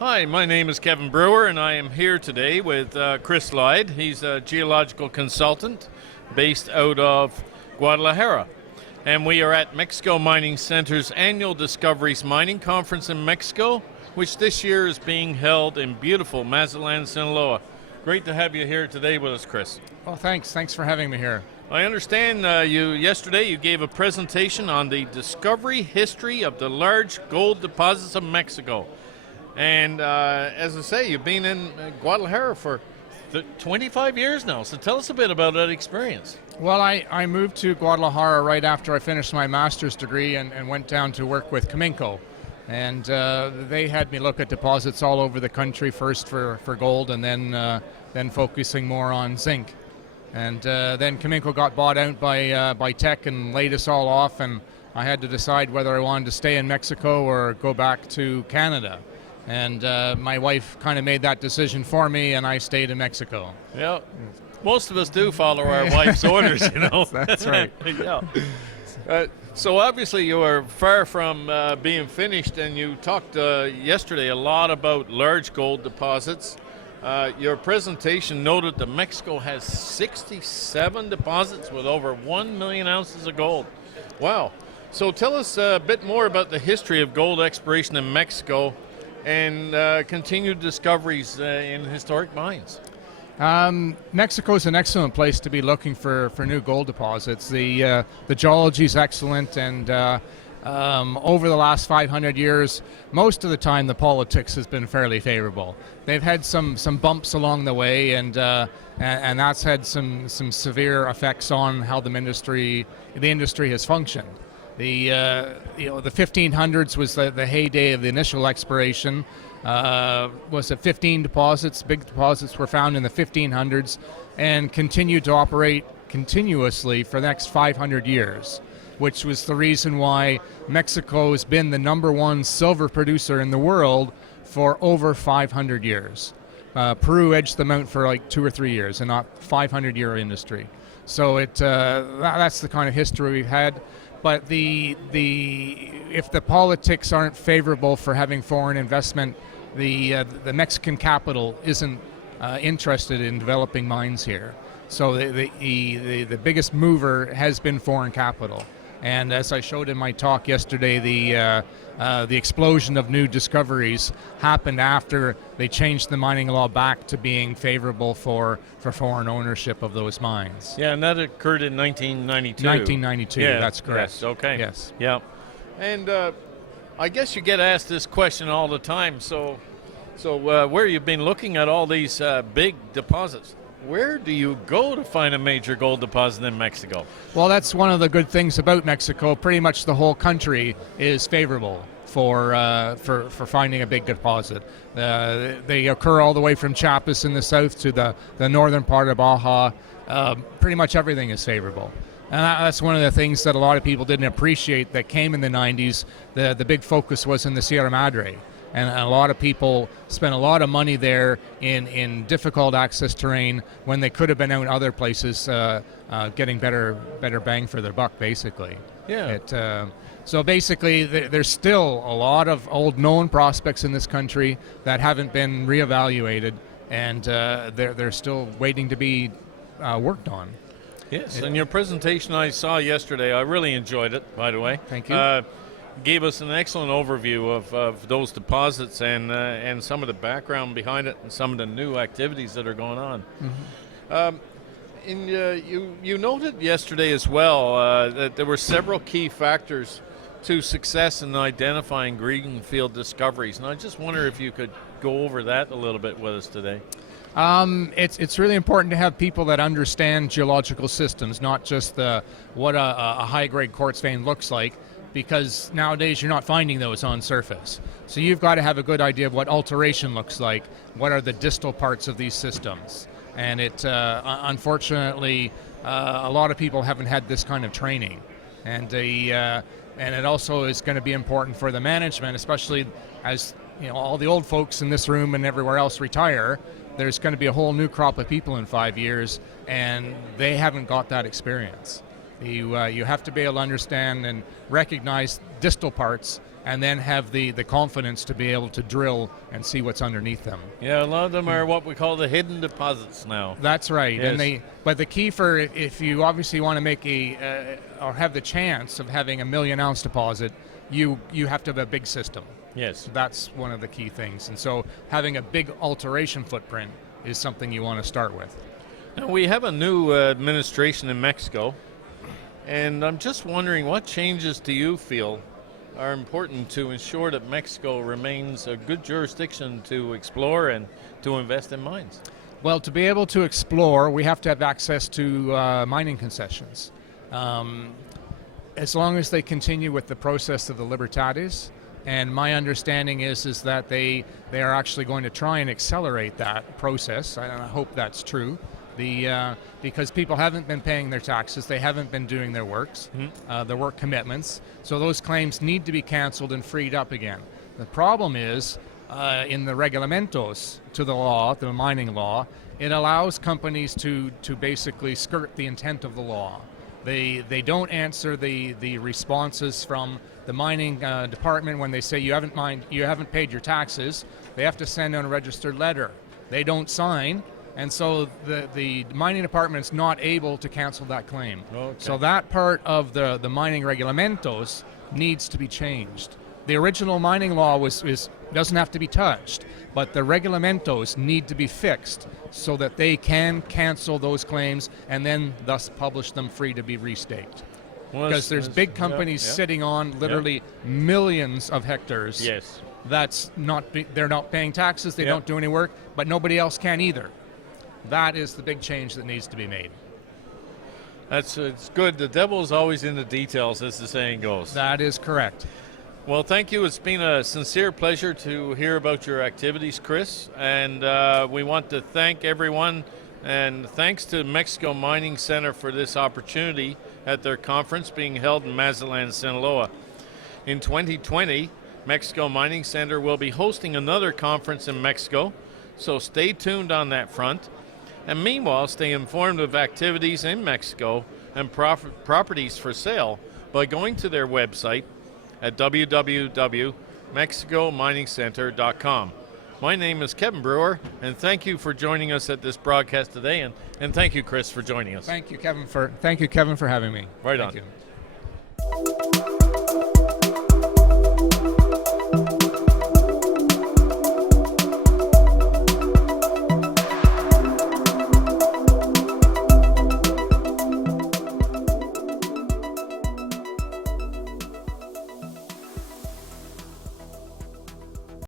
Hi, my name is Kevin Brewer, and I am here today with Chris Lloyd. He's a geological consultant based out of Guadalajara. And we are at Mexico Mining Center's annual Discoveries Mining Conference in Mexico, which this year is being held in beautiful Mazatlan, Sinaloa. Great to have you here today with us, Chris. Well, thanks. Thanks for having me here. I understand yesterday you gave a presentation on the discovery history of the large gold deposits of Mexico. And as I say, you've been in Guadalajara for 25 years now, so tell us a bit about that experience. Well, I moved to Guadalajara right after I finished my master's degree and went down to work with Cominco. And they had me look at deposits all over the country, first for gold and then focusing more on zinc. And then Cominco got bought out by Teck and laid us all off, and I had to decide whether I wanted to stay in Mexico or go back to Canada. And my wife kind of made that decision for me, and I stayed in Mexico. Yeah, most of us do follow our wife's orders, you know. That's right. Yeah. So obviously you are far from being finished, and you talked yesterday a lot about large gold deposits. Your presentation noted that Mexico has 67 deposits with over 1 million ounces of gold. Wow. So tell us a bit more about the history of gold exploration in Mexico and continued discoveries in historic mines. Mexico is an excellent place to be looking for new gold deposits. The geology is excellent, and over the last 500 years, most of the time the politics has been fairly favorable. They've had some bumps along the way, and that's had some severe effects on how the industry has functioned. The 1500s was the heyday of the initial exploration. Was it 15 deposits? Big deposits were found in the 1500s and continued to operate continuously for the next 500 years, which was the reason why Mexico has been the number one silver producer in the world for over 500 years. Peru edged them out for like 2 or 3 years, and not 500-year industry. So that's the kind of history we've had. But if the politics aren't favorable for having foreign investment, the Mexican capital isn't interested in developing mines here. So the biggest mover has been foreign capital. And as I showed in my talk yesterday, the explosion of new discoveries happened after they changed the mining law back to being favorable for foreign ownership of those mines. Yeah, and that occurred in 1992. 1992, yeah, that's correct. Yes, okay. Yes. Yeah. And I guess you get asked this question all the time. So where you've been looking at all these big deposits, where do you go to find a major gold deposit in Mexico? Well, that's one of the good things about Mexico. Pretty much the whole country is favorable for finding a big deposit. They occur all the way from Chiapas in the south to the northern part of Baja. Pretty much everything is favorable. And that's one of the things that a lot of people didn't appreciate that came in the 90s. The big focus was in the Sierra Madre. And a lot of people spent a lot of money there in difficult access terrain when they could have been out in other places getting better bang for their buck, basically. Yeah. So basically, there's still a lot of old known prospects in this country that haven't been reevaluated, and they're still waiting to be worked on. Yes, and your presentation I saw yesterday, I really enjoyed it, by the way. Thank you. Gave us an excellent overview of those deposits and some of the background behind it and some of the new activities that are going on. Mm-hmm. You noted yesterday as well that there were several key factors to success in identifying greenfield discoveries, and I just wonder if you could go over that a little bit with us today. It's really important to have people that understand geological systems, not just what a high-grade quartz vein looks like, because nowadays you're not finding those on surface. So you've got to have a good idea of what alteration looks like, what are the distal parts of these systems. And unfortunately, a lot of people haven't had this kind of training. And it also is going to be important for the management, especially as all the old folks in this room and everywhere else retire. There's going to be a whole new crop of people in 5 years, and they haven't got that experience. You have to be able to understand and recognize distal parts, and then have the confidence to be able to drill and see what's underneath them. Yeah, a lot of them are what we call the hidden deposits now. That's right. Yes. But the key for, if you obviously want to make or have the chance of having a 1 million ounce deposit, you have to have a big system. Yes. That's one of the key things. And so having a big alteration footprint is something you want to start with. Now, we have a new administration in Mexico, and I'm just wondering, what changes do you feel are important to ensure that Mexico remains a good jurisdiction to explore and to invest in mines? Well, to be able to explore, we have to have access to mining concessions. As long as they continue with the process of the Libertades, and my understanding is that they are actually going to try and accelerate that process, and I hope that's true. Because people haven't been paying their taxes, they haven't been doing their works, their work commitments, so those claims need to be canceled and freed up again. The problem is, in the regulamentos to the law, the mining law, it allows companies to basically skirt the intent of the law. They don't answer the responses from the mining department when they say you haven't paid your taxes. They have to send out a registered letter. They don't sign. And so the mining department is not able to cancel that claim. Okay. So that part of the mining regulamentos needs to be changed. The original mining law doesn't have to be touched, but the regulamentos need to be fixed so that they can cancel those claims and then thus publish them free to be restaked. Because there's big companies sitting on literally millions of hectares. Yes. They're not paying taxes, they don't do any work, but nobody else can either. That is the big change that needs to be made. It's good. The devil is always in the details, as the saying goes. That is correct. Well, thank you. It's been a sincere pleasure to hear about your activities, Chris. And we want to thank everyone. And thanks to Mexico Mining Center for this opportunity at their conference being held in Mazatlan, Sinaloa. In 2020, Mexico Mining Center will be hosting another conference in Mexico. So stay tuned on that front. And meanwhile, stay informed of activities in Mexico and properties for sale by going to their website at www.mexicominingcenter.com. My name is Kevin Brewer, and thank you for joining us at this broadcast today, and thank you, Chris, for joining us. Thank you, Kevin, for having me. Right Thank on. you.